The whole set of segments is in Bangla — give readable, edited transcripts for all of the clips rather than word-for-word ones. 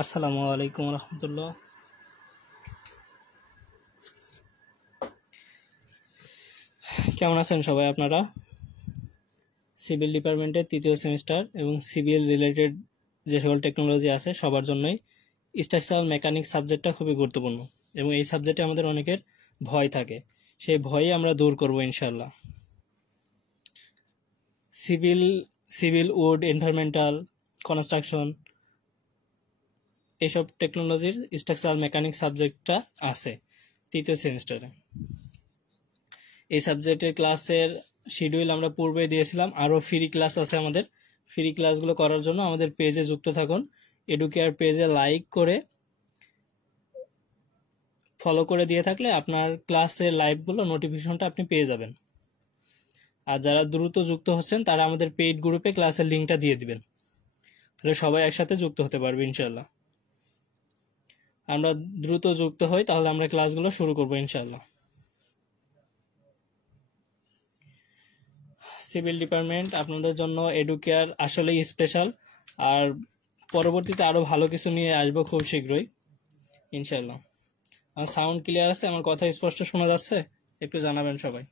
আসসালামু আলাইকুম রহমতুল্লাহ। কেমন আছেন সবাই আপনারা? সিভিল ডিপার্টমেন্টের তৃতীয় সেমিস্টার এবং সিভিল রিলেটেড যে সকল টেকনোলজি আছে সবার জন্যই স্ট্রাকচারাল মেকানিক্স সাবজেক্টটা খুবই গুরুত্বপূর্ণ এবং এই সাবজেক্টে আমাদের অনেকের ভয় থাকে, সেই ভয়ই আমরা দূর করব ইনশাল্লাহ। Civil civil would, environmental, construction, এইসব টেকনোলজির স্ট্রাকচারাল মেকানিক্স সাবজেক্টটা আছে তৃতীয় সেমিস্টারে। এই সাবজেক্টের ক্লাসের শিডিউল আমরা পূর্বে দিয়েছিলাম, আরও ফ্রি ক্লাস আছে আমাদের। ফ্রি ক্লাসগুলো করার জন্য আমাদের পেজে যুক্ত থাকুন। এডুকেয়ার পেজে লাইক করে ফলো করে দিয়ে থাকলে আপনার ক্লাসের লাইভগুলো নোটিফিকেশনটা আপনি পেয়ে যাবেন। আর যারা দ্রুত যুক্ত হচ্ছেন তারা আমাদের পেইড গ্রুপে ক্লাসের লিঙ্কটা দিয়ে দিবেন, তাহলে সবাই একসাথে যুক্ত হতে পারবে ইনশাল্লাহ। আমরা দ্রুত যুক্ত হই, তাহলে আমরা ক্লাসগুলো শুরু করবো ইনশাল্লাহ। সিভিল ডিপার্টমেন্ট আপনাদের জন্য এডুকেয়ার আসলেই স্পেশাল, আর পরবর্তীতে আরও ভালো কিছু নিয়ে আসবো খুব শীঘ্রই ইনশাল্লাহ। আমার সাউন্ড ক্লিয়ার আছে? আমার কথা স্পষ্ট শোনা যাচ্ছে? একটু জানাবেন সবাই।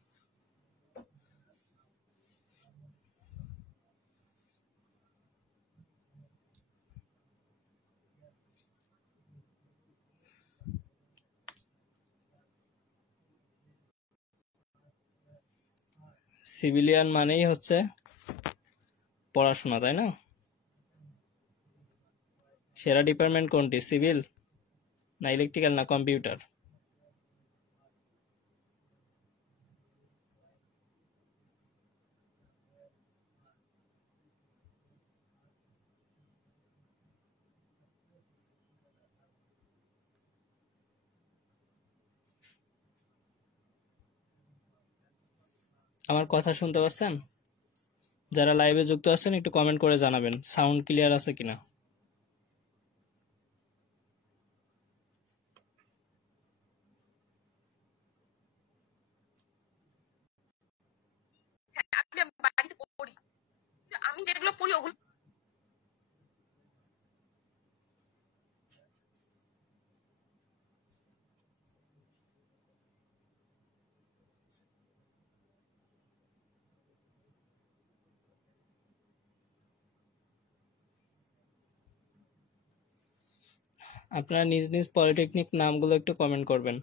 সিভিলিয়ান মানেই হচ্ছে পড়াশোনা, তাই না? সেরা ডিপার্টমেন্ট কোনটি, সিভিল না ইলেকট্রিক্যাল না কম্পিউটার? আমার কথা শুনতে পাচ্ছেন? যারা লাইভে যুক্ত আছেন একটু কমেন্ট করে জানাবেন সাউন্ড ক্লিয়ার আছে কিনা। আমি যেগুলো পড়ি ওগুলো আপনারা নিজ নিজ পলিটেকনিক নামগুলো একটু কমেন্ট করবেন।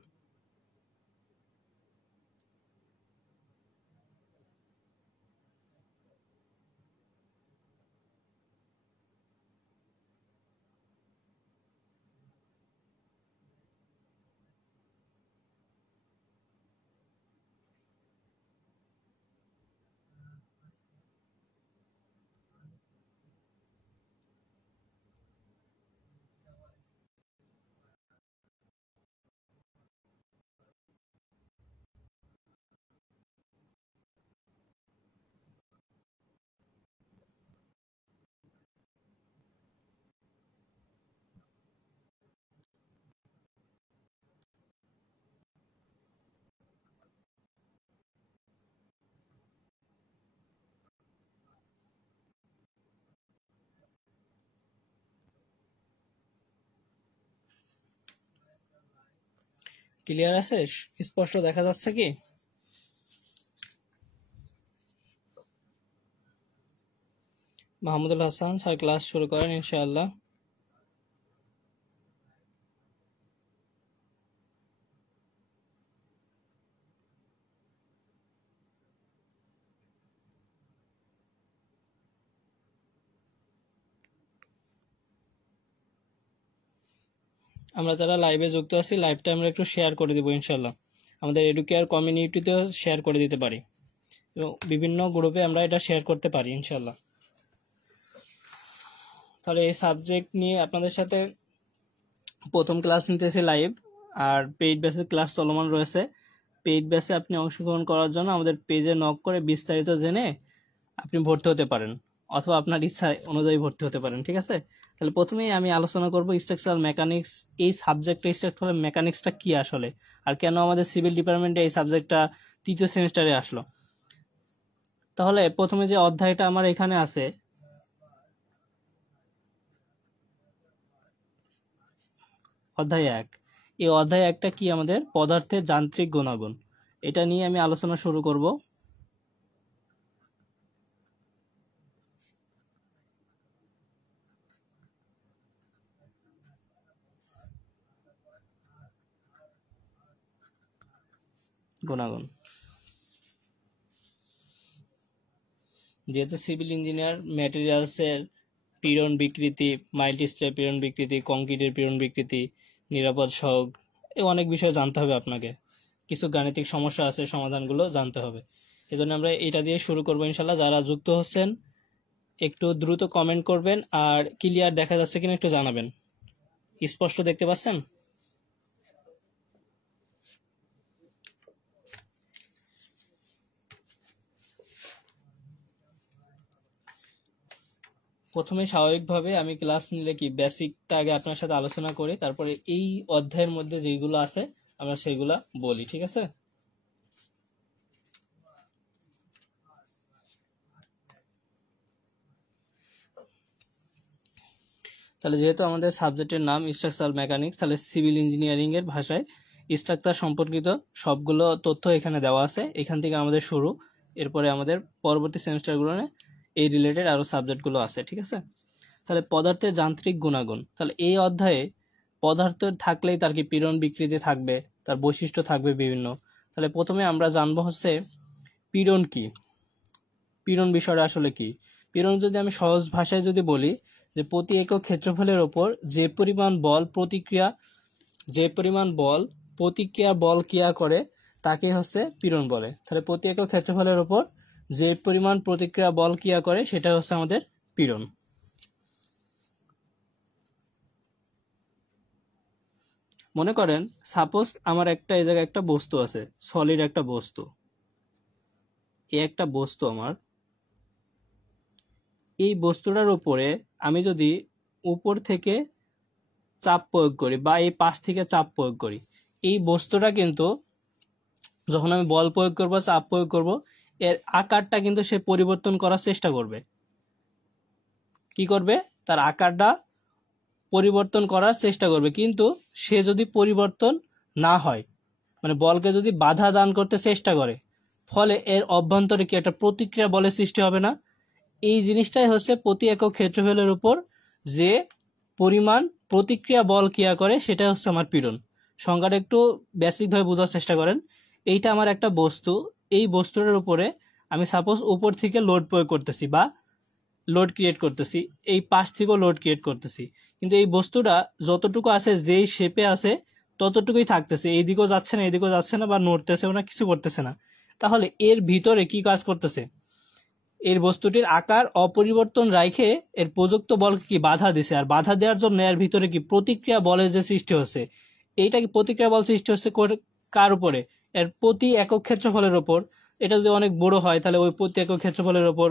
ক্লিয়ার আছে? স্পষ্ট দেখা যাচ্ছে কি? মাহমুদুল হাসান স্যার ক্লাস শুরু করেন ইনশাআল্লাহ। আমরা যারা লাইভে যুক্ত আছি লাইভটা আমরা একটু শেয়ার করে দেবো ইনশাআল্লাহ। আমাদের এডুকেয়ার কমিউনিটিতেও শেয়ার করে দিতে পারি এবং বিভিন্ন গ্রুপে আমরা এটা শেয়ার করতে পারি ইনশাআল্লাহ। তাহলে এই সাবজেক্ট নিয়ে আপনাদের সাথে প্রথম ক্লাস নিতেছি লাইভ, আর পেইড ব্যাচে ক্লাস চলমান রয়েছে। পেইড ব্যাচে আপনি অংশগ্রহণ করার জন্য আমাদের পেজে নক করে বিস্তারিত জেনে আপনি ভর্তি হতে পারেন, অথবা আপনার ইচ্ছা অনুযায়ী ভর্তি হতে পারেন। ঠিক আছে? তাহলে প্রথমেই আমি আলোচনা করব স্ট্রাকচারাল মেকানিক্স। এই সাবজেক্টটা স্ট্রাকচারাল মেকানিক্সটা কি আসলে, আর কেন আমাদের সিভিল ডিপার্টমেন্টে এই সাবজেক্টটা তৃতীয় সেমিস্টারে আসলো। তাহলে প্রথমে যে অধ্যায়টা আমার এখানে আছে, অধ্যায় 1। এই অধ্যায় 1টা কি আমাদের পদার্থের যান্ত্রিক গুণাগুণ, এটা নিয়ে আমি আলোচনা শুরু করব। গুণাগুণ, যেহেতু সিভিল ইঞ্জিনিয়ার, ম্যাটেরিয়ালসের পীড়ন বিকৃতি, মাইল্ড স্টিলের পীড়ন বিকৃতি, কংক্রিটের পীড়ন বিকৃতি, নিরাপদ সহগ, এই অনেক বিষয় জানতে হবে আপনাকে। কিছু গাণিতিক সমস্যা আছে, সমাধানগুলো জানতে হবে। এজন্য আমরা এটা দিয়ে শুরু করবো ইনশাল্লাহ। যারা যুক্ত হচ্ছেন একটু দ্রুত কমেন্ট করবেন, আর ক্লিয়ার দেখা যাচ্ছে কিনা একটু জানাবেন। স্পষ্ট দেখতে পাচ্ছেন? প্রথমে স্বাভাবিকভাবে আমি ক্লাস নিলে কি বেসিকটা আগে আপনার সাথে আলোচনা করি, তারপরে এই অধ্যায়ের মধ্যে যেগুলো আছে আমরা সেইগুলা বলি, ঠিক আছে? তাহলে যেহেতু আমাদের সাবজেক্টের নাম স্ট্রাকচারাল মেকানিক্স, তাহলে সিভিল ইঞ্জিনিয়ারিং এর ভাষায় স্ট্রাকচার সম্পর্কিত সবগুলো তথ্য এখানে দেওয়া আছে। এখান থেকে আমাদের শুরু, এরপরে আমাদের পরবর্তী সেমিস্টারগুলো এই রিলেটেড আরো সাবজেক্টগুলো আছে, ঠিক আছে? তাহলে পদার্থের যান্ত্রিক গুণাগুণ, তাহলে এই অধ্যায়ে পদার্থ থাকলেই তার কি পীড়ন বিকৃতি থাকবে, তার বৈশিষ্ট্য থাকবে বিভিন্ন। তাহলে প্রথমে আমরা জানবো হচ্ছে পীড়ন কি, পীড়ন বিষয়টা আসলে কি। পীড়ন যদি আমি সহজ ভাষায় যদি বলি, যে প্রতি একক ক্ষেত্রফলের ওপর যে পরিমাণ বল প্রতিক্রিয়া বল ক্রিয়া করে তাকে হচ্ছে পীড়ন বলে। তাহলে প্রতি একক ক্ষেত্রফলের ওপর যে পরিমাণ প্রতিক্রিয়া বল ক্রিয়া করে সেটা হচ্ছে আমাদের পীড়ন। মনে করেন সাপোজ আমার এই জায়গায় একটা বস্তু আছে, সলিড একটা বস্তু, এই একটা বস্তু আমার, এই বস্তুটার উপরে আমি যদি উপর থেকে চাপ প্রয়োগ করি বা এই পাশ থেকে চাপ প্রয়োগ করি, এই বস্তুটা কিন্তু যখন আমি বল প্রয়োগ করব, চাপ প্রয়োগ করব, এর আকারটা কিন্তু সে পরিবর্তন করার চেষ্টা করবে। কি করবে? তার আকারটা পরিবর্তন করার চেষ্টা করবে। কিন্তু সে যদি পরিবর্তন না হয়, মানে বলকে যদি বাধা দান করতে চেষ্টা করে, ফলে এর অভ্যন্তরে কি একটা প্রতিক্রিয়া বলের সৃষ্টি হবে না? এই জিনিসটাই হচ্ছে প্রতি একক ক্ষেত্রফলের উপর যে পরিমাণ প্রতিক্রিয়া বল ক্রিয়া করে সেটা হচ্ছে আমার পীড়ন। সংজ্ঞাটা একটু বেসিক ভাবে বোঝার চেষ্টা করেন। এইটা আমার একটা বস্তু, এই বস্তুটার উপরে আমি সাপোজ উপর থেকে লোড প্রয়োগ করতেছি বা লোড ক্রিয়েট করতেছি, এই পাশ থেকেও লোড ক্রিয়েট করতেছি, কিন্তু এই বস্তুটা যতটুকু আছে, যেই শেপে আছে ততটুকুই থাকতেছে, এইদিকেও যাচ্ছে না এদিকেও যাচ্ছে না, বা নড়তেছেও না, কিছু করতেছে না। তাহলে এর ভিতরে কি কাজ করতেছে? এর বস্তুটির আকার অপরিবর্তন রাখে এর প্রযুক্ত বলকে কি বাধা দিছে, আর বাধা দেওয়ার জন্য এর ভিতরে কি প্রতিক্রিয়া বলের যে সৃষ্টি হচ্ছে, এইটা কি প্রতিক্রিয়া বল সৃষ্টি হচ্ছে কার উপরে? এর প্রতি একক ক্ষেত্রফলের উপর। এটা যদি অনেক বড় হয় তাহলে ওই প্রতি একক ক্ষেত্রফলের উপর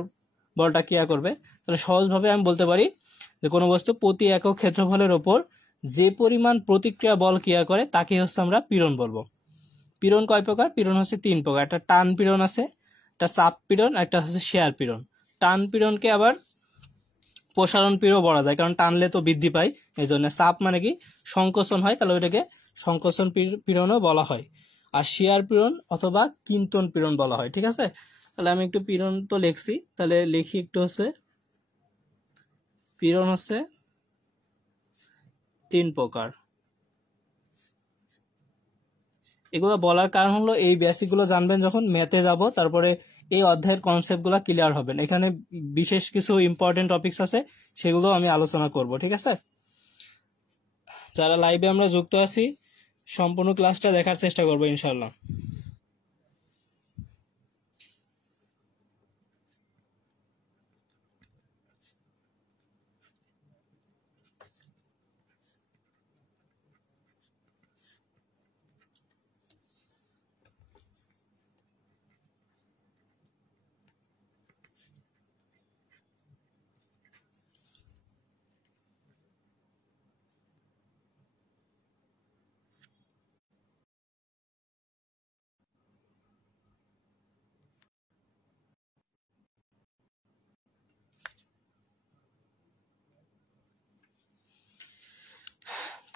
বলটা ক্রিয়া করবে। তাহলে সহজভাবে আমি বলতে পারি যে কোনো বস্তু প্রতি একক ক্ষেত্রফলের উপর যে পরিমাণ প্রতিক্রিয়া বল ক্রিয়া করে তাকে হচ্ছে আমরা পীড়ন বলবো। পীড়ন কয় প্রকার? পীড়ন হচ্ছে 3 প্রকার। একটা টান পীড়ন আছে, একটা চাপ পীড়ন, একটা হচ্ছে শেয়ার পীড়ন। টান পীড়নকে আবার প্রসারণ পীড়ও বলা যায়, কারণ টানলে তো বৃদ্ধি পায়, এই জন্য। চাপ মানে কি সংকোচন হয়, তাহলে ওইটাকে সংকোচন পীড়নও বলা হয়। আর শেয়ার পীড়ন অথবা কিন্তন পীড়ন বলা হয়, ঠিক আছে? তাহলে আমি একটু পীড়ন তো লিখছি, তাহলে লিখি একটু হচ্ছে পীড়ন হচ্ছে 3 প্রকার। এগুলো বলার কারণ হলো এই বেসিক গুলো জানবেন যখন ম্যাথে যাব, তারপরে এই অধ্যায়ের কনসেপ্ট গুলা ক্লিয়ার হবেন। এখানে বিশেষ কিছু ইম্পর্টেন্ট টপিকস আছে, সেগুলো আমি আলোচনা করব, ঠিক আছে? যারা লাইভে আমরা যুক্ত আছি সম্পূর্ণ ক্লাসটা দেখার চেষ্টা করবো ইনশাল্লাহ।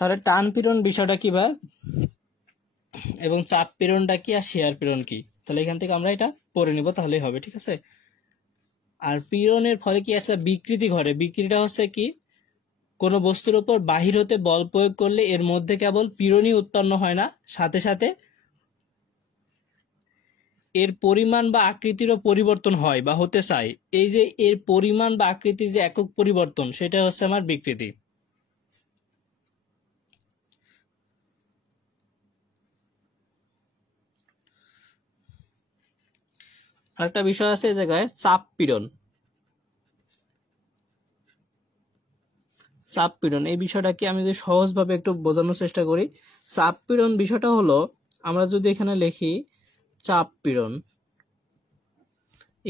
তাহলে টান পীড়ন বিষয়টা কি বা, এবং চাপ পীড়নটা কি আর শিয়ার পীড়ন কি, তাহলে এখান থেকে আমরা এটা পড়ে নিব, তাহলেই হবে। ঠিক আছে। আর পীড়নের ফলে কি একটা বিকৃতি ঘটে। বিকৃতিটা হচ্ছে কি, কোনো বস্তুর উপর বাহির হতে বল প্রয়োগ করলে এর মধ্যে কেবল পীড়নই উৎপন্ন হয় না, সাথে সাথে এর পরিমাণ বা আকৃতিরও পরিবর্তন হয় বা হতে চায়। এই যে এর পরিমাণ বা আকৃতির যে একক পরিবর্তন, সেটা হচ্ছে আমার বিকৃতি। আরেকটা বিষয় আছে এই জায়গায়, চাপ পীড়ন। চাপ পীড়ন এই বিষয়টা কি, আমি যদি সহজভাবে একটু বোঝানোর চেষ্টা করি। চাপ পীড়ন বিষয়টা হলো, আমরা যদি এখানে লিখি চাপ পীড়ন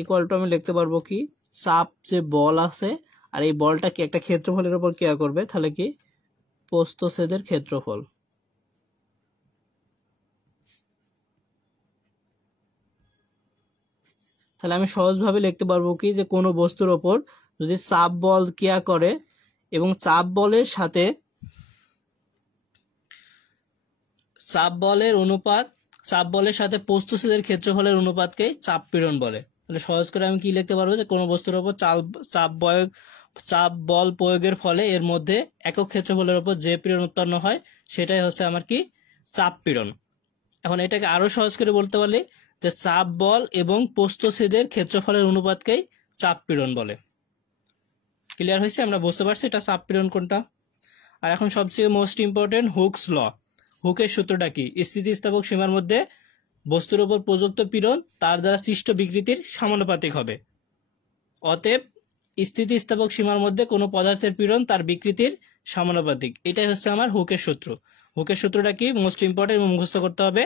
ইকুয়াল টু, আমি লিখতে পারবো কি, চাপ যে বল আছে আর এই বলটা কি একটা ক্ষেত্রফলের উপর ক্রিয়া করবে, তাহলে কি প্রস্থচ্ছেদের ক্ষেত্রফল। তাহলে আমি সহজভাবে লিখতে পারবো কি, যে কোনো বস্তুর ওপর যদি চাপ বল ক্রিয়া করে এবং চাপ বলের সাথে চাপ বলের সাথে প্রস্থচ্ছেদের ক্ষেত্রফলের অনুপাতকেই চাপ পীড়ন বলে। তাহলে সহজ করে আমি কি লিখতে পারবো, যে কোনো বস্তুর ওপর চাপ বল প্রয়োগের ফলে এর মধ্যে একক ক্ষেত্রফলের উপর যে পীড়ন উৎপন্ন হয়, সেটাই হচ্ছে আমার কি, চাপ পীড়ন। এখন এটাকে আরো সহজ করে বলতে পারলে, যে চাপ বল এবং প্রস্থচ্ছেদের ক্ষেত্রফলের অনুপাতকেই চাপ পীড়ন বলে। ক্লিয়ার হয়েছে? আমরা বুঝতে পারছি এটা চাপ পীড়ন কোনটা। আর এখন সবচেয়ে মোস্ট ইম্পর্টেন্ট, হুকস ল। হুকের সূত্রটা কি, স্থিতিস্থাপক সীমার মধ্যে বস্তুর উপর প্রযুক্ত পীড়ন তার দ্বারা সৃষ্ট বিকৃতির সমানুপাতিক হবে। অতএব স্থিতিস্থাপক সীমার মধ্যে কোনো পদার্থের পীড়ন তার বিকৃতির সমানুপাতিক। এটাই হচ্ছে আমার হুকের সূত্র। হুকের সূত্রটা কি, মোস্ট ইম্পর্টেন্ট এবং মুখস্থ করতে হবে,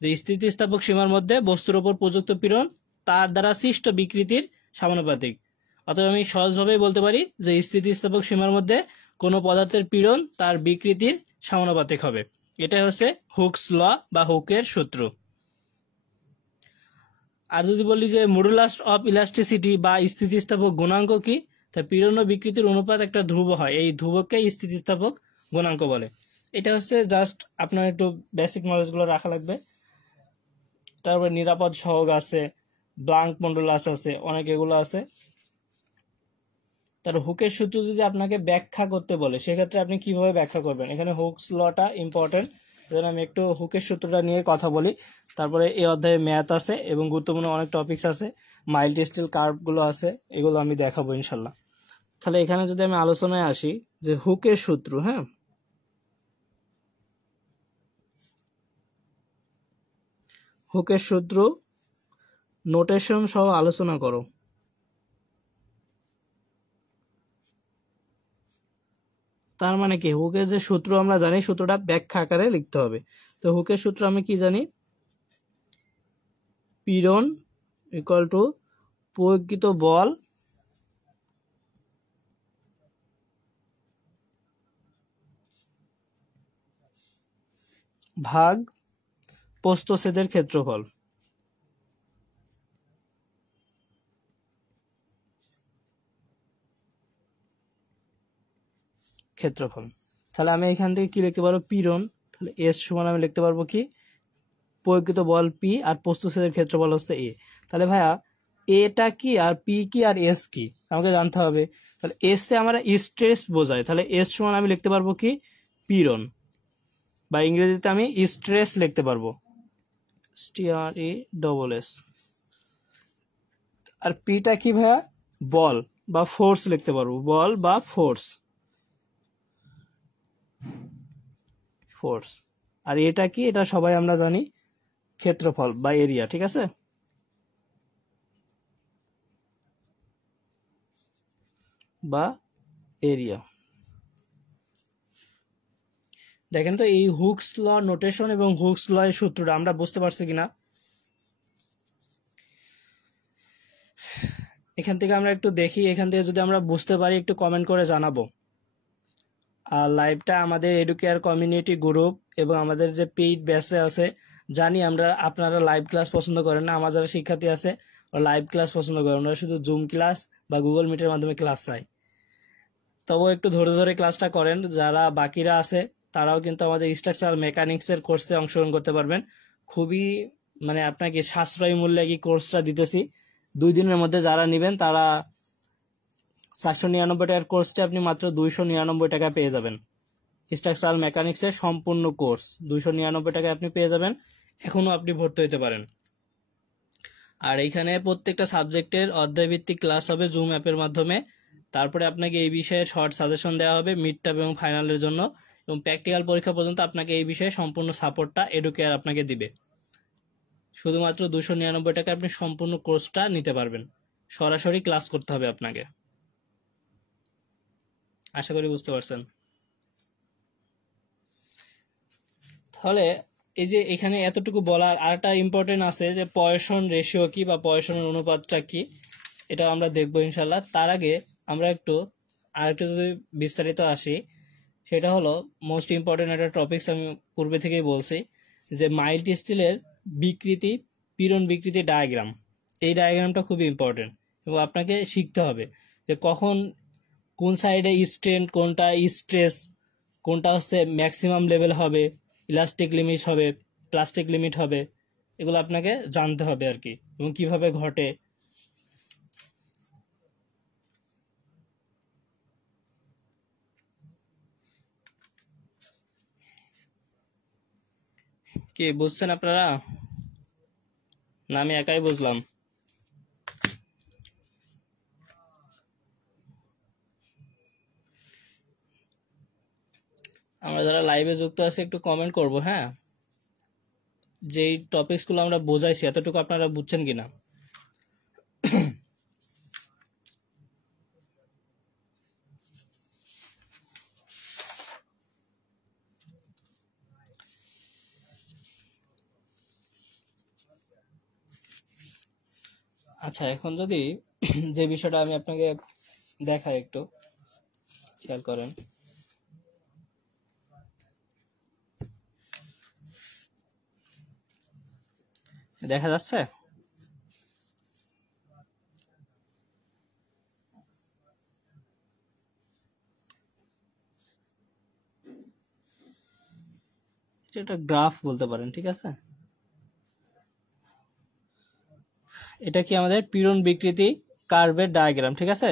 যে স্থিতিস্থাপক সীমার মধ্যে বস্তুর উপর প্রযুক্ত পীড়ন তার দ্বারা সৃষ্ট বিকৃতির সমানুপাতিক। অতএব আমি সহজভাবেই বলতে পারি যে স্থিতিস্থাপক সীমার মধ্যে কোনো পদার্থের পীড়ন তার বিকৃতির সমানুপাতিক হবে। এটাই হচ্ছে হুকস ল বা হুকের সূত্র। আর যদি বলি যে মডুলাস অফ ইলাস্টিসিটি বা স্থিতিস্থাপক গুণাঙ্ক কি, তা পীড়ন ও বিকৃতির অনুপাত একটা ধ্রুব হয়, এই ধ্রুবককে স্থিতিস্থাপক গুণাঙ্ক বলে। এটা হচ্ছে জাস্ট আপনার একটু বেসিক নলেজগুলো রাখা লাগবে। তারপরে নিরাপদ সহগ আছে, ব্লাঙ্ক মডুলাস আছে, অনেক এগুলো আছে। তার হুকের সূত্র যদি আপনাকে ব্যাখ্যা করতে বলে, সেক্ষেত্রে আপনি কিভাবে ব্যাখ্যা করবেন, এখানে হুকস লটা ইম্পর্টেন্ট। যেন আমি একটু হুকের সূত্রটা নিয়ে কথা বলি। তারপরে এই অধ্যায়ে ম্যাথ আছে এবং গুরুত্বপূর্ণ অনেক টপিকস আছে, মাইল্ড স্টিল কার্ভগুলো আছে, এগুলো আমি দেখাবো ইনশাল্লাহ। তাহলে এখানে যদি আমি আলোচনায় আসি, যে হুকের সূত্র, হ্যাঁ, হুকের সূত্র নোটেশন সহ আলোচনা করো। তার মানে কি, হুকের যে সূত্র আমরা জানি, সূত্রটা ব্যাখ্যা আকারে লিখতে হবে। তো হুকের সূত্র আমি কি জানি, পীড়ন ইকুয়াল টু প্রয়োগকৃত বল ভাগ প্রস্থচ্ছেদের ক্ষেত্রফল। তাহলে আমি এখান থেকে কি লিখতে পারবো, পীড়ন, তাহলে এস সমান আমি লিখতে পারবো কি, প্রয়োগকৃত বল পি আর প্রস্থচ্ছেদের ক্ষেত্রফল হচ্ছে এ। তাহলে ভাইয়া এটা কি আর পি কি আর এস কি আমাকে জানতে হবে। তাহলে এস এ আমরা স্ট্রেস বোঝায়, তাহলে এস সমান আমি লিখতে পারবো কি, পীড়ন, বা ইংরেজিতে আমি স্ট্রেস লিখতে পারবো, STRESS। আর পিটা কি ভাইয়া, বল বা ফোর্স লিখতে পারবো, বল বা ফোর্স। আর এটা কি, এটা সবাই আমরা জানি ক্ষেত্রফল বা এরিয়া। ঠিক আছে। বা এরিয়া। দেখেন তো এই হুকস ল নোটেশন এবং হুকস ল এর সূত্রটা আমরা বুঝতে পারছি কিনা। এখান থেকে আমরা একটু দেখি, এখান থেকে যদি আমরা বুঝতে পারি একটু কমেন্ট করে জানাবো। আর লাইভটা আমাদের এডুকেয়ার কমিউনিটি গ্রুপ এবং আমাদের যে পেইড ব্যাচে আছে, জানি আমরা আপনারা লাইভ ক্লাস পছন্দ করেন না। আমার যারা শিক্ষার্থী আছে লাইভ ক্লাস পছন্দ করেন, ওরা শুধু জুম ক্লাস বা গুগল মিটের মাধ্যমে ক্লাস চায়। তবুও একটু ধরে ধরে ক্লাসটা করেন। যারা বাকিরা আছে তারাও কিন্তু আমাদের স্ট্রাকচারাল মেকানিক্সের কোর্সে অংশগ্রহণ করতে পারবেন। খুবই মানে আপনাকে সাশ্রয়ী মূল্যে কি কোর্সটা দিতেছি। 2 দিনের মধ্যে যারা নেবেন তারা 499 টাকার কোর্সটা আপনি মাত্র 299 টাকা পেয়ে যাবেন। স্ট্রাকচারাল মেকানিক্সের সম্পূর্ণ কোর্স 299 টাকায় আপনি পেয়ে যাবেন। এখনো আপনি ভর্তি হতে পারেন। আর এইখানে প্রত্যেকটা সাবজেক্টের অধ্যায়ভিত্তিক ক্লাস হবে জুম অ্যাপের মাধ্যমে। তারপরে আপনাকে এই বিষয়ে শর্ট সাজেশন দেওয়া হবে মিড টার্ম এবং ফাইনালের জন্য, এবং প্র্যাকটিক্যাল পরীক্ষা পর্যন্ত আপনাকে এই বিষয়ে সম্পূর্ণ সাপোর্টটা এডুকেয়ার আপনাকে দিবে। শুধুমাত্র 299 টাকায় আপনি সম্পূর্ণ কোর্সটা নিতে পারবেন। সরাসরি ক্লাস করতে হবে আপনাকে। আশা করি বুঝতে পারছেন। তাহলে এই যে এখানে এতটুকু বলার আরেকটা ইম্পর্টেন্ট আছে যে পয়সন রেশিও কি বা পয়সনের অনুপাতটা কি, এটা আমরা দেখবো ইনশাল্লাহ। তার আগে আমরা আরেকটু যদি বিস্তারিত আসি, সেটা হলো মোস্ট ইম্পর্টেন্ট একটা টপিকস, আমি পূর্বে থেকেই বলছি যে মাইল্ড স্টিলের বিকৃতি, পীড়ন বিকৃতি ডায়াগ্রাম। এই ডায়াগ্রামটা খুবই ইম্পর্টেন্ট এবং আপনাকে শিখতে হবে যে কখন কোন সাইডে স্ট্রেন, কোনটা স্ট্রেস, কোনটা হচ্ছে ম্যাক্সিমাম লেভেল হবে, ইলাস্টিক লিমিট হবে, প্লাস্টিক লিমিট হবে, এগুলো আপনাকে জানতে হবে আর কি, এবং কিভাবে ঘটে। কি বুঝছেন আপনারা, না আমি একাই বুঝলাম? আমরা যারা লাইভে যুক্ত আছে একটু কমেন্ট করব, হ্যাঁ, যেই টপিকসগুলো আমরা বোঝাইছি এতটুকু আপনারা বুঝছেন কিনা। আচ্ছা, এখন যদি যে বিষয়টা আমি আপনাকে দেখাই, একটু খেয়াল করেন। দেখা যাচ্ছে? এটা একটা গ্রাফ বলতে পারেন, ঠিক আছে? এটা কি আমাদের পীড়ন বিকৃতি কার্ভের ডায়াগ্রাম, ঠিক আছে?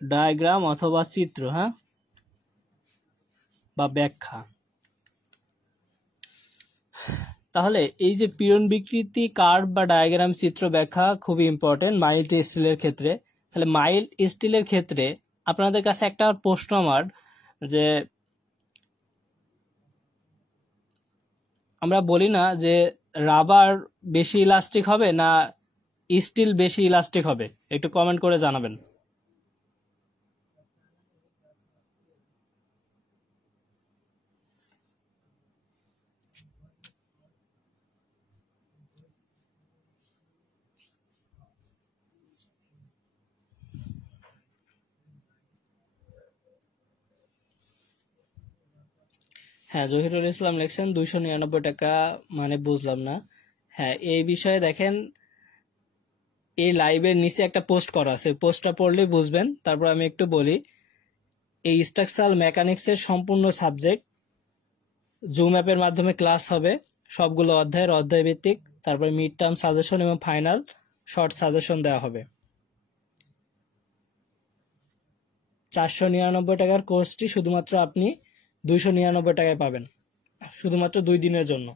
ডায়াগ্রাম অথবা চিত্র, হ্যাঁ, বা ব্যাখ্যা। তাহলে এই যে পীড়ন বিকৃতি কার্ভ বা ডায়াগ্রাম চিত্র ব্যাখ্যা খুবই ইম্পর্টেন্ট মাইল্ড স্টিলের ক্ষেত্রে। তাহলে মাইল্ড স্টিলের ক্ষেত্রে আপনাদের কাছে একটা প্রশ্ন আমার, যে আমরা বলি না যে রাবার বেশি ইলাস্টিক হবে না স্টিল বেশি ইলাস্টিক হবে? একটু কমেন্ট করে জানাবেন। হ্যাঁ, জহিরুল ইসলাম লিখছেন 299 টাকা, মানে বুঝলাম না। হ্যাঁ, এই বিষয়ে দেখেন এই লাইভের নিচে একটা পোস্ট করা আছে, পোস্টটা পড়লে বুঝবেন। তারপর আমি একটু বলি, এই স্ট্রাকচারাল মেকানিক্সের সম্পূর্ণ সাবজেক্ট জুম অ্যাপের মাধ্যমে ক্লাস হবে, সবগুলো অধ্যায়ের অধ্যায় ভিত্তিক। তারপরে মিড টার্ম সাজেশন এবং ফাইনাল শর্ট সাজেশন দেওয়া হবে। 499 টাকার কোর্সটি শুধুমাত্র আপনি 299 টাকায় পাবেন, শুধুমাত্র 2 দিনের জন্য।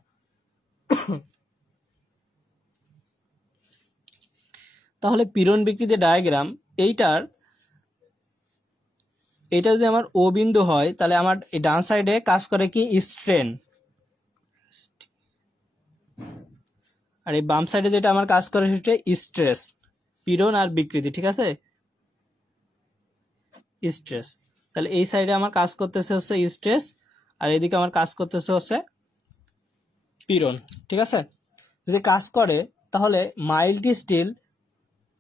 তাহলে পীড়ন বিকৃতি ডায়াগ্রাম, এইটা যদি আমার ও বিন্দু হয়, তাহলে আমার এই ডান সাইডে কাজ করে কি স্ট্রেন, আর এই বাম সাইডে যেটা আমার কাজ করে সেটা স্ট্রেস, পীড়ন আর বিকৃতি, ঠিক আছে, স্ট্রেস। তাহলে এই সাইডে আমার কাজ করতেছে হচ্ছে স্ট্রেস, আর এদিকে আমার কাজ করতেছে হচ্ছে পীড়ন, ঠিক আছে। যদি কাজ করে তাহলে মাইল্ড স্টিল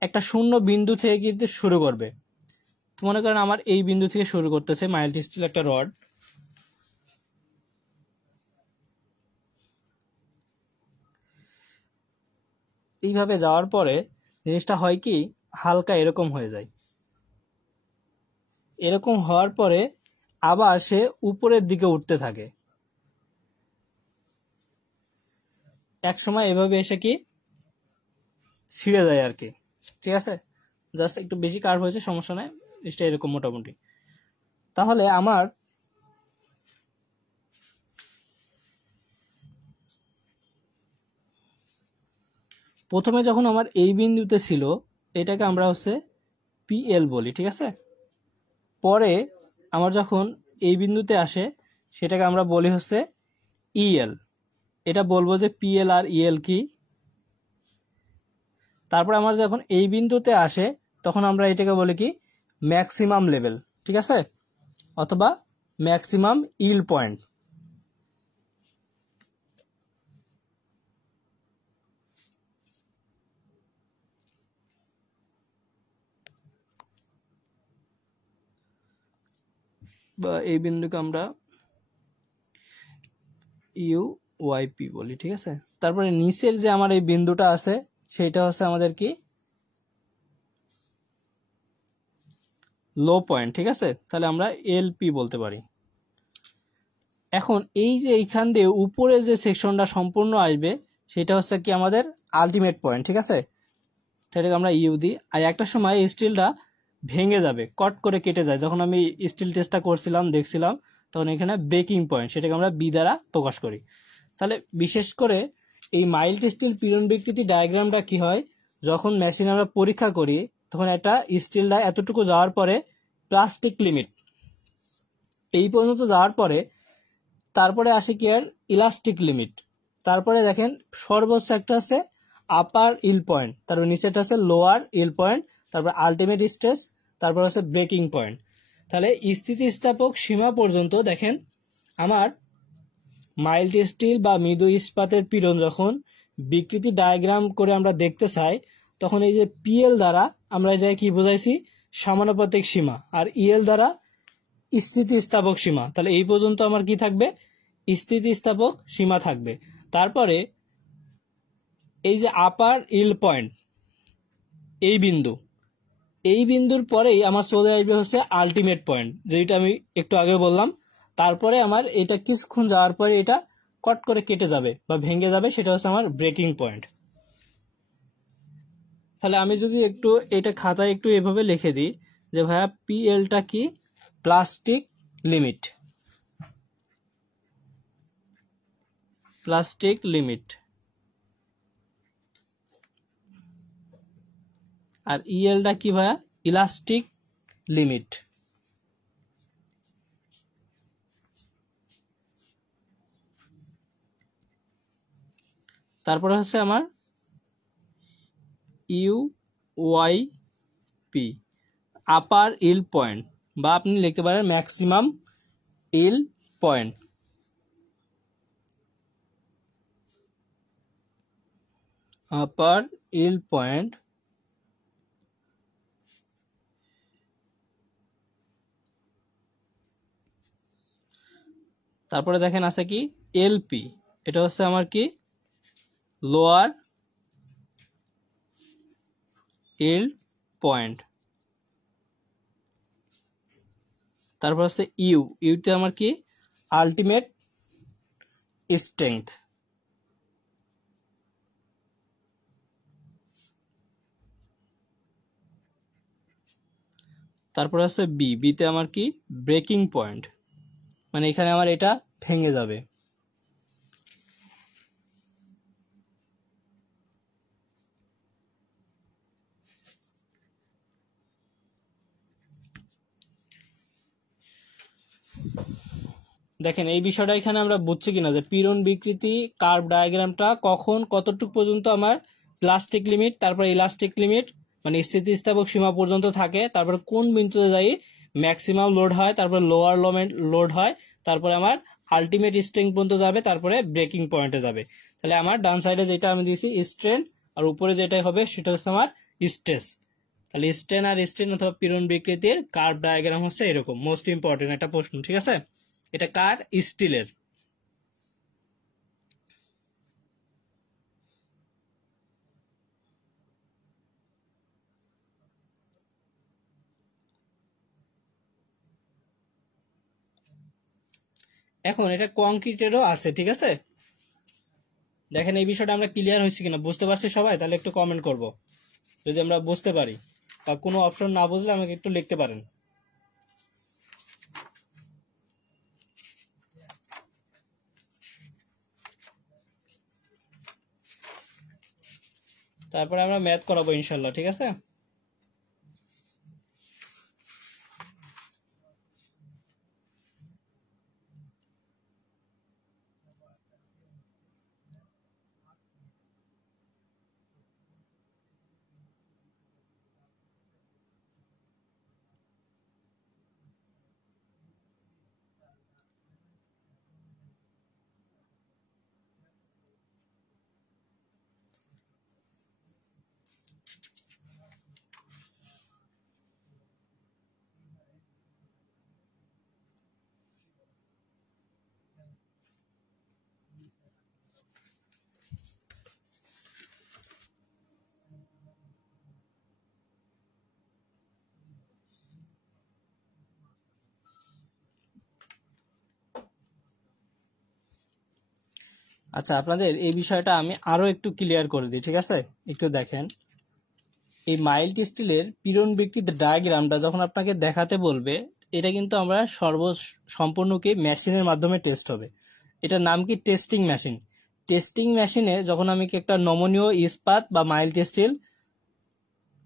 একটা শূন্য বিন্দু থেকে কিন্তু শুরু করবে। তো মনে করেন আমার এই বিন্দু থেকে শুরু করতেছে মাইল্ড স্টিল একটা রড, এইভাবে যাওয়ার পরে জিনিসটা হয় কি হালকা এরকম হয়ে যায়। এরকম হওয়ার পরে আবার সে উপরের দিকে উঠতে থাকে, এক সময় এভাবে এসে কি ছিঁড়ে যায় আর কি। ঠিক আছে, জাস্ট একটু বেশি কার্ভ হয়েছে, সমস্যা নাই, জিনিসটা এরকম মোটামুটি। তাহলে আমার প্রথমে যখন আমার এই বিন্দুতে ছিল এটাকে আমরা হচ্ছে পিএল বলি, ঠিক আছে। পরে আমার যখন এই বিন্দুতে আসে সেটাকে আমরা বলি হচ্ছে ইএল। এটা বলবো যে পিএল আর ইএল কি। তারপর আমার যখন এই বিন্দুতে আসে তখন আমরা এটাকে বলি কি ম্যাক্সিমাম লেভেল, ঠিক আছে, অথবা ম্যাক্সিমাম ইল পয়েন্ট। বা এই বিন্দুকে আমরা ইউ ওয়াইপি বলি, ঠিক আছে। তারপরে নিচের যে আমার এই বিন্দুটা আছে সেটা হচ্ছে আমাদের কি লো পয়েন্ট, ঠিক আছে, তাহলে আমরা এলপি বলতে পারি। এখন এই যে এইখান দিয়ে উপরে যে সেকশনটা সম্পূর্ণ আসবে সেটা হচ্ছে কি আমাদের আলটিমেট পয়েন্ট, ঠিক আছে, সেটাকে আমরা ইউ দিই। আর একটা সময় এই স্টিলটা ভেঙে যাবে, কট করে কেটে যায়। যখন আমি স্টিল টেস্টটা করছিলাম দেখছিলাম তখন এখানে ব্রেকিং পয়েন্ট, সেটাকে আমরা বি দ্বারা প্রকাশ করি। তাহলে বিশেষ করে এই মাইল্ড স্টিল পীড়ন বিকৃতি ডায়াগ্রামটা কি হয়, যখন মেশিন আমরা পরীক্ষা করি তখন একটা স্টিলটা এতটুকু যাওয়ার পরে প্লাস্টিক লিমিট এই পর্যন্ত যাওয়ার পরে তারপরে আসে কি আর ইলাস্টিক লিমিট। তারপরে দেখেন সর্বোচ্চ একটা আছে আপার ইল পয়েন্ট, তারপর নিচেটা আছে লোয়ার ইল পয়েন্ট, তারপর আলটিমেট স্ট্রেস, তারপর আছে ব্রেকিং পয়েন্ট। তাহলে স্থিতিস্থাপক সীমা পর্যন্ত দেখেন আমার মাইল্ড স্টিল বা মৃদু ইস্পাতের পীড়ন যখন বিকৃতি ডায়াগ্রাম করে আমরা দেখতে চাই তখন এই যে পিএল দ্বারা আমরা যে কি বোঝাইছি সমানুপাতিক সীমা, আর ইএল দ্বারা স্থিতিস্থাপক সীমা। তাহলে এই পর্যন্ত আমার কি থাকবে স্থিতিস্থাপক সীমা থাকবে। তারপরে এই যে আপার ইল পয়েন্ট এই বিন্দু, এই বিন্দুর পরেই আমার চলে আসবে হচ্ছে আলটিমেট পয়েন্ট, যেটা আমি একটু আগে বললাম। তারপরে আমার এটা কিছুক্ষণ যাওয়ার পরে এটা কট করে কেটে যাবে বা ভেঙে যাবে, সেটা হচ্ছে আমার ব্রেকিং পয়েন্ট। তাহলে আমি যদি একটু এটা খাতায় একটু এভাবে লিখে দিই যে ভাইয়া পিএলটা কি প্লাস্টিক লিমিট, প্লাস্টিক লিমিট, আর ইএলটা কি ভাইয়া ইলাস্টিক লিমিট। তারপরে হচ্ছে আমার U Y P upper yield point, বা আপনি লিখতে পারেন maximum yield point. Upper yield point, তারপরে দেখেন আছে কি এলপি, এটা হচ্ছে আমার কি লোয়ার ইল পয়েন্ট। তারপর হচ্ছে ইউতে আমার কি আলটিমেট স্ট্রেংথ। তারপর হচ্ছে বিতে আমার কি ব্রেকিং পয়েন্ট, মানে এখানে আমার এটা ভেঙে যাবে। দেখেন এই বিষয়টা এখানে আমরা বুঝছি কিনা যে পীড়ন বিকৃতি কার্ভ ডায়াগ্রামটা কখন কতটুকু পর্যন্ত আমার প্লাস্টিক লিমিট, তারপর ইলাস্টিক লিমিট মানে স্থিতিস্থাপক সীমা পর্যন্ত থাকে, তারপর কোন বিন্দুতে যাই ম্যাক্সিমাম লোড হয়, তারপর লোয়ার লোড হয়, তারপরে আমার আলটিমেট স্ট্রেংথ পর্যন্ত যাবে, তারপরে ব্রেকিং পয়েন্টে যাবে। তাহলে আমার ডান সাইডে যেটা আমি দিয়েছি স্ট্রেন্থ আর উপরে যেটা হবে সেটা হচ্ছে আমার স্ট্রেস। তাহলে স্ট্রেন আর স্ট্রেন অথবা পীড়ন বিকৃতির কার্ভ ডায়াগ্রাম হচ্ছে এরকম। মোস্ট ইম্পর্টেন্ট একটা প্রশ্ন, ঠিক আছে? এটা কার? স্টিলের। এখন এটা কংক্রিটেরও আছে, ঠিক আছে? দেখেন এই বিষয়টা আমরা ক্লিয়ার হয়েছি কিনা, বুঝতে পারছি সবাই? তাহলে একটু কমেন্ট করব যদি আমরা বুঝতে পারি, বা কোনো অপশন না বুঝলে আমাকে একটু লিখতে পারেন। তারপরে আমরা ম্যাথ করাবো ইনশাল্লাহ, ঠিক আছে? আচ্ছা, আপনাদের এই বিষয়টা আমি আরো একটু ক্লিয়ার করে দিই, ঠিক আছে? একটু দেখেন, এই মাইল্ড স্টিলের পীড়ন বিকৃত ডায়াগ্রামটা যখন আপনাকে দেখাতে বলবে, এটা কিন্তু আমরা সম্পূর্ণ কি মেশিনের মাধ্যমে টেস্ট হবে। এটার নাম কি? Testing machine. টেস্টিং মেশিনে যখন আমি কি একটা নমনীয় ইস্পাত বা মাইল্ড স্টিল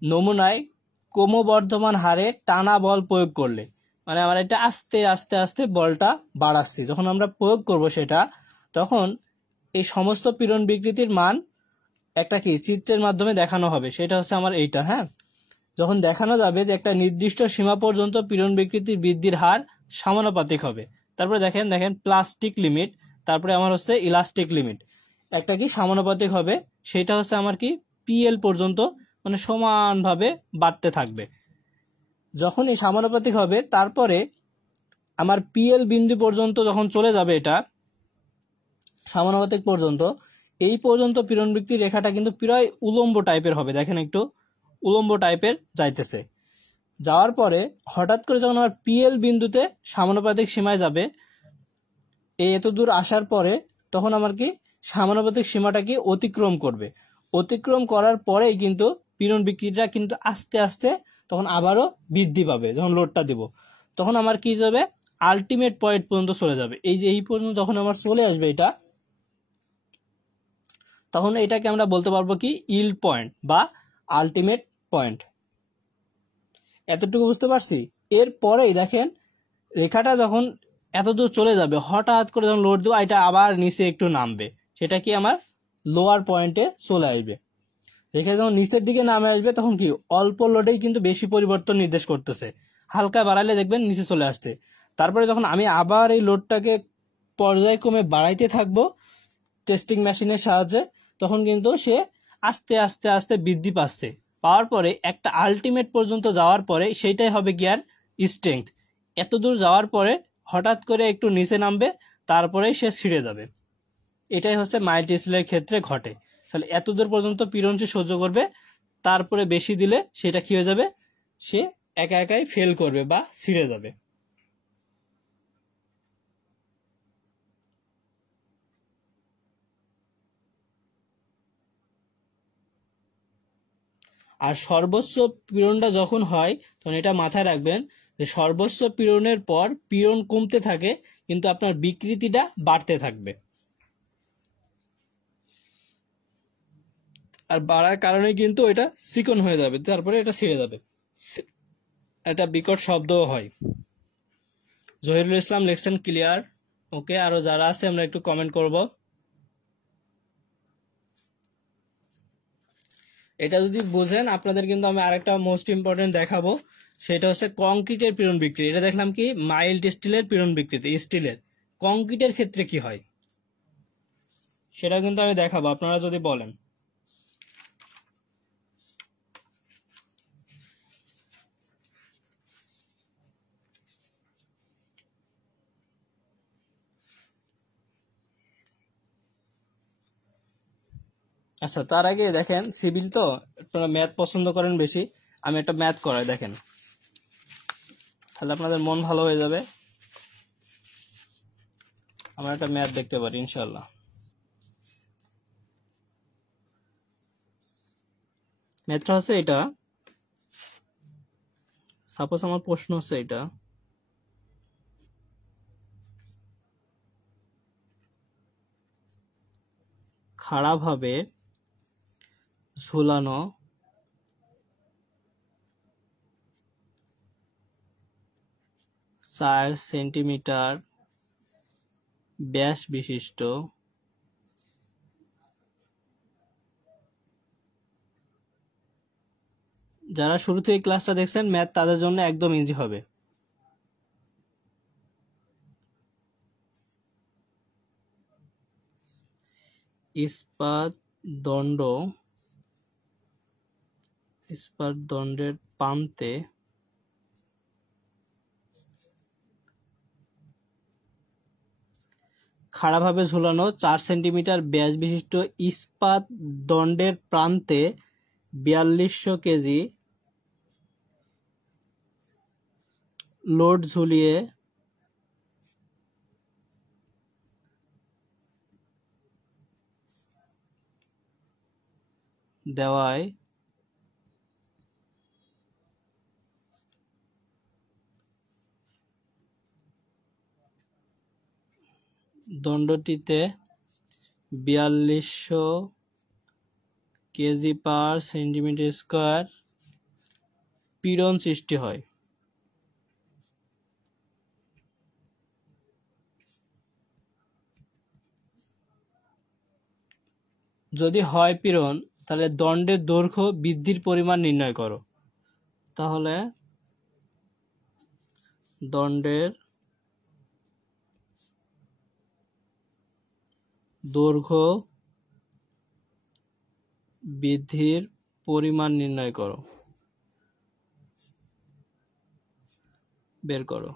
নমুনায় ক্রমবর্ধমান হারে টানা বল প্রয়োগ করলে, মানে আমরা এটা আস্তে আস্তে আস্তে বলটা বাড়াচ্ছি, যখন আমরা প্রয়োগ করব সেটা, তখন এই সমস্ত পীড়ন বিকৃতির মান একটা কি চিত্রের মাধ্যমে দেখানো হবে। সেটা হচ্ছে আমার এইটা, হ্যাঁ। যখন দেখানো যাবে যে একটা নির্দিষ্ট সীমা পর্যন্ত পীড়ন বিকৃতির বৃদ্ধির হার সমানুপাতিক হবে। তারপরে দেখেন প্লাস্টিক লিমিট, তারপরে আমার হচ্ছে ইলাস্টিক লিমিট, একটা কি সমানুপাতিক হবে। সেটা হচ্ছে আমার কি পিএল পর্যন্ত, মানে সমানভাবে বাড়তে থাকবে। যখন এই সমানুপাতিক হবে, তারপরে আমার পিএল বিন্দু পর্যন্ত যখন চলে যাবে এটা সমানুপাতিক পর্যন্ত, এই পর্যন্ত পীড়ন বিকৃতির রেখাটা কিন্তু প্রায় উলম্ব টাইপের হবে। দেখেন একটু উলম্ব টাইপের যাইতেছে। যাওয়ার পরে হঠাৎ করে যখন আমার পিএল বিন্দুতে সমানুপাতিক সীমায় যাবে, এই এত দূর আসার পরে তখন আমার কি সমানুপাতিক সীমাটা কি অতিক্রম করবে। অতিক্রম করার পরেই কিন্তু পীড়ন বিকৃতিটা কিন্তু আস্তে আস্তে তখন আবারও বৃদ্ধি পাবে। যখন লোডটা দিব তখন আমার কি যাবে, আলটিমেট পয়েন্ট পর্যন্ত চলে যাবে। এই যে এই পর্যন্ত যখন আমার চলে আসবে এটা, তখন এটাকে আমরা বলতে পারবো কি ইল্ড পয়েন্ট বা আলটিমেট পয়েন্ট। এতটুকু বুঝতে পারছি? এরপরেই দেখেন রেখাটা যখন এতদূর চলে যাবে, হঠাৎ করে যখন লোড দেবো এটা আবার নিচে একটু নামবে, সেটা কি আমার লোয়ার পয়েন্টে চলে আসবে। রেখা যখন নিচের দিকে নামে আসবে তখন কি অল্প লোডেই কিন্তু বেশি পরিবর্তন নির্দেশ করতেছে, হালকা বাড়ালে দেখবেন নিচে চলে আসছে। তারপরে যখন আমি আবার এই লোডটাকে পর্যায়ক্রমে বাড়াইতে থাকবো টেস্টিং মেশিনের সাহায্যে, তখন কিন্তু সে আস্তে আস্তে আস্তে বৃদ্ধি পাচ্ছে। পাওয়ার পরে একটা আলটিমেট পর্যন্ত যাওয়ার পরে সেইটাই হবে গিয়ার স্ট্রেংথ। এত দূর যাওয়ার পরে হঠাৎ করে একটু নিচে নামবে, তারপরে সে ছিঁড়ে যাবে। এটাই হচ্ছে মাইল্ড স্টিলের ক্ষেত্রে ঘটে। তাহলে এত দূর পর্যন্ত পীড়ন সে সহ্য করবে, তারপরে বেশি দিলে সেটা কি হয়ে যাবে, সে একা একাই ফেল করবে বা ছিঁড়ে যাবে। আর সর্বোচ্চ পীড়নটা যখন হয় তখন এটা মাথায় রাখবেন যে সর্বোচ্চ পীড়নের পর পীড়ন কমতে থাকে, কিন্তু আপনার বিকৃতিটা বাড়তে থাকবে। আর বাড়ার কারণে কিন্তু এটা চিকন হয়ে যাবে, তারপরে এটা ছিঁড়ে যাবে। একটা বিকট শব্দও হয়। জহিরুল ইসলাম লিখছেন ক্লিয়ার। ওকে, আরো যারা আছে আমরা একটু কমেন্ট করব। এটা যদি বুঝেন আপনাদের কিন্তু আমি আরেকটা মোস্ট ইম্পর্টেন্ট দেখাবো, সেটা হচ্ছে কংক্রিটের পীড়ন বিকৃতি। এটা দেখলাম কি মাইল্ড স্টিলের পীড়ন বিকৃতি, স্টিলের। কংক্রিটের ক্ষেত্রে কি হয় সেটা কিন্তু আমি দেখাবো, আপনারা যদি বলেন। আচ্ছা, তার আগে দেখেন সিভিল তো আপনারা ম্যাথ পছন্দ করেন বেশি, আমি একটা ম্যাথ করাই দেখেন, তাহলে আপনাদের মন ভালো হয়ে যাবে। আমরা একটা ম্যাথ দেখতে পারি ইনশাল্লাহ। ম্যাথটা হচ্ছে এটা, সাপোজ আমার প্রশ্ন হচ্ছে এটা, খাড়াভাবে ঝুলানো 4 সেন্টিমিটার ব্যাস বিশিষ্ট যারা শুরু থেকে ক্লাসটা দেখছেন ম্যাথ তাদের জন্য একদম ইজি হবে। ইস্পাত দণ্ডের প্রান্তে খাড়াভাবে ঝুলানো 4 সেন্টিমিটার ব্যাস বিশিষ্ট ইস্পাত দণ্ডের প্রান্তে 4200 কেজি লোড ঝুলিয়ে দেওয়ায় দণ্ডটিতে 4200 কেজি পার সেন্টিমিটার স্কয়ার পীড়ন সৃষ্টি হয়। যদি হয় পীড়ন, তাহলে দণ্ডের দৈর্ঘ্য বৃদ্ধির পরিমাণ নির্ণয় করো। তাহলে দণ্ডের দৈর্ঘ্য বৃদ্ধির পরিমাণ নির্ণয় করো, বের করো।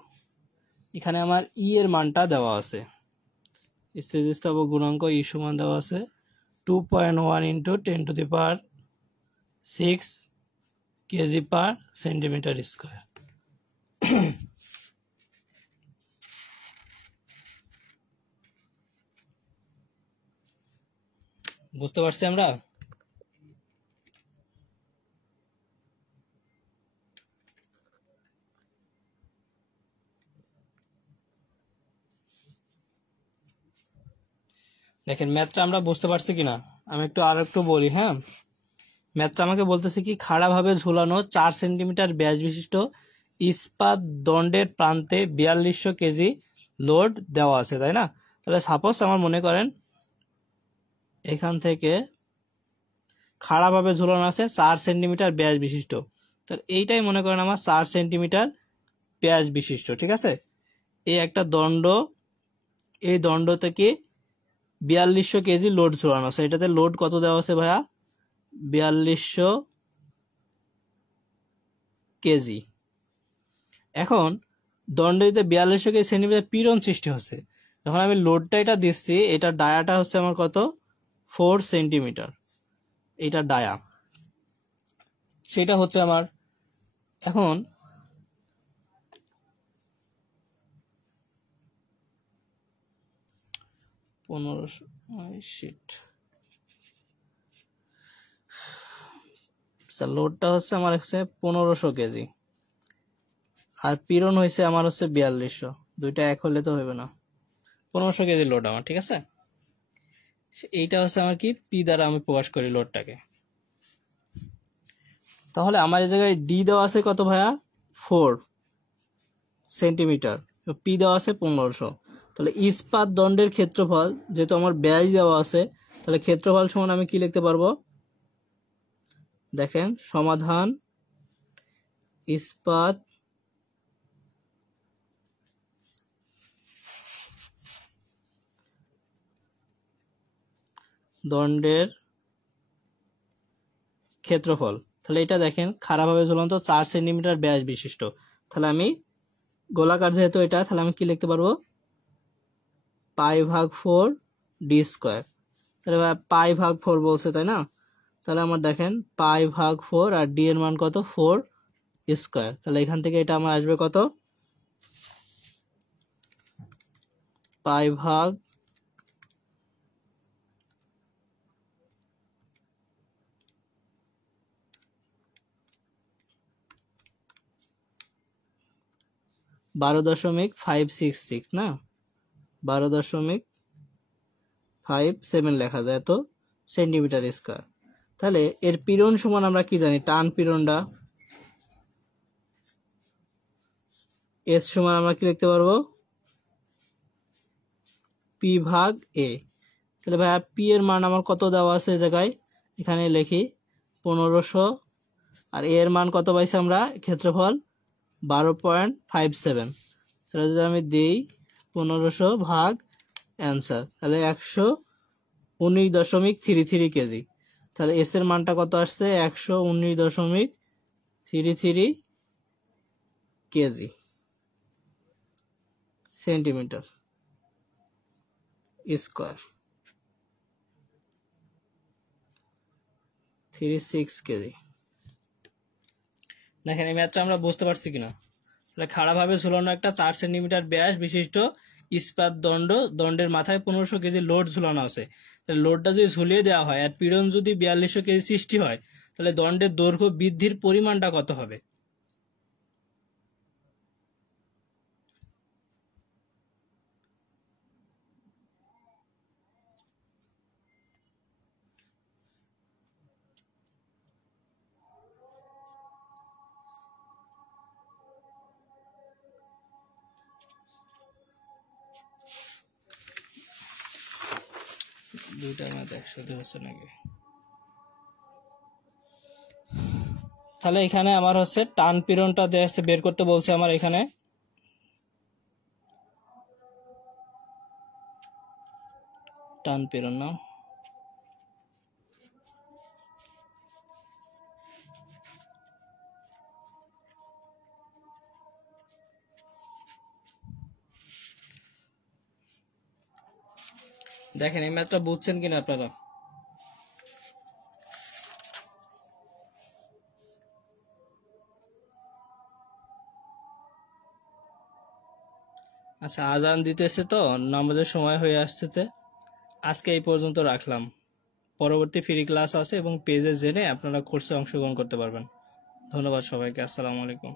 এখানে আমার ই এর মানটা দেওয়া আছে, স্থিতিস্থাপক গুণাঙ্ক ই সমান দেওয়া আছে 2.1 ইন্টু 10⁶ কেজি পার সেন্টিমিটার স্কয়ার। বুঝতে পারছি আমরা? দেখেন ম্যাথটা আমরা বুঝতে পারছি কিনা, আমি আর একটু বলি। হ্যাঁ, ম্যাথটা আমাকে বলতেছে কি, খাড়াভাবে ঝুলানো 4 সেন্টিমিটার ব্যাস বিশিষ্ট ইস্পাত দণ্ডের প্রান্তে 4200 কেজি লোড দেওয়া আছে, তাই না? তাহলে সাপোজ আমার মনে করেন এখান থেকে খাড়াভাবে ঝুলানো আছে 4 সেন্টিমিটার ব্যাস বিশিষ্ট, তাহলে এইটাই মনে করেন আমার 4 সেন্টিমিটার ব্যাস বিশিষ্ট, ঠিক আছে? এই একটা দণ্ড, এই দণ্ড থেকে 4200 কেজি লোড ঝুলানো আছে। এটাতে লোড কত দেওয়া আছে ভাইয়া? 4200 কেজি। এখন দণ্ডটিতে 4200 কেজি সেন্টিমিটার পীড়ন সৃষ্টি হচ্ছে। যখন আমি লোডটা এটা দিচ্ছি, এটা ডায়াটা হচ্ছে আমার কত? 4 সেন্টিমিটার। এটা ডায়া, সেটা হচ্ছে আমার। এখন লোডটা হচ্ছে আমার 1500 কেজি, আর পীড়ন হয়েছে আমার 4200। দুইটা এক হলে তো হবে না, 1500 কেজি লোড আমার, ঠিক আছে? এইটা হচ্ছে আমার কি, পি দ্বারা আমি প্রকাশ করি লোডটাকে। তাহলে আমার এই জায়গায় ডি দেওয়া আছে কত ভাইয়া? 4 সেন্টিমিটার, পি দেওয়া আছে 1500। তাহলে ইস্পাত দণ্ডের ক্ষেত্রফল, যেহেতু আমার ব্যাস দেওয়া আছে, তাহলে ক্ষেত্রফল সমান আমি কি লিখতে পারবো? দেখেন সমাধান, ইস্পাত দণ্ডের ক্ষেত্রফল। তাহলে এটা দেখেন খারাপভাবে ঝুলন্ত 4 সেন্টিমিটার ব্যাস বিশিষ্ট। তাহলে আমি গোলাকার যেহেতু এটা, তাহলে আমি কি লিখতে পারবো? π/4 d²। তাহলে ভাই পাই ভাগ 4 বলছে, তাই না? তাহলে আমার দেখেন পাই ভাগ 4 আর ডি এর মান কত 4 স্কয়ার। তাহলে এখান থেকে এটা আমার আসবে কত, পাই ভাগ 12.566 না, 12.57 লেখা যায় তো সেন্টিমিটার স্কয়ার। তাহলে এর পীড়ন সমান আমরা কি জানি, টান পীড়নটা এস সমান আমরা কি লিখতে পারবো, পি ভাগ এ। তাহলে ভাইয়া পি এর মান আমার কত দেওয়া আছে এই জায়গায়, এখানে লিখি 1500, আর এ এর মান কত পাইছি আমরা, ক্ষেত্রফল 12.57। তাহলে যদি আমি দিই 1500 ভাগ অ্যান্সার, তাহলে 119.33 কেজি। তাহলে এস এর মানটা কত আসছে, 119.33 কেজি সেন্টিমিটার স্কয়ার, 36 কেজি। দেখেন এই ম্যাথটা আমরা বুঝতে পারছি কিনা। তাহলে খাড়াভাবে ঝুলানো একটা 4 সেন্টিমিটার ব্যাস বিশিষ্ট ইস্পাত দণ্ডের মাথায় 1500 কেজি লোড ঝুলানো আছে। তাহলে লোডটা যদি ঝুলিয়ে দেওয়া হয় আর পীড়ন যদি 4200 কেজি সৃষ্টি হয়, তাহলে দণ্ডের দৈর্ঘ্য বৃদ্ধির পরিমাণটা কত হবে? দুইটা ম্যাথ একসাথে হচ্ছে নাকি? তাহলে এখানে আমার হচ্ছে টান পীড়নটা বের করতে বলছে আমার, এখানে টান পীড়ন না, দেখেন এই ম্যাথটা বুঝছেন কিনা আপনারা। আচ্ছা আজান দিতেছে তো, নামাজের সময় হয়ে আসছে, আজকে এই পর্যন্ত রাখলাম। পরবর্তী ফ্রি ক্লাস আছে এবং পেজে জেনে আপনারা কোর্সে অংশগ্রহণ করতে পারবেন। ধন্যবাদ সবাইকে, আসসালামু আলাইকুম।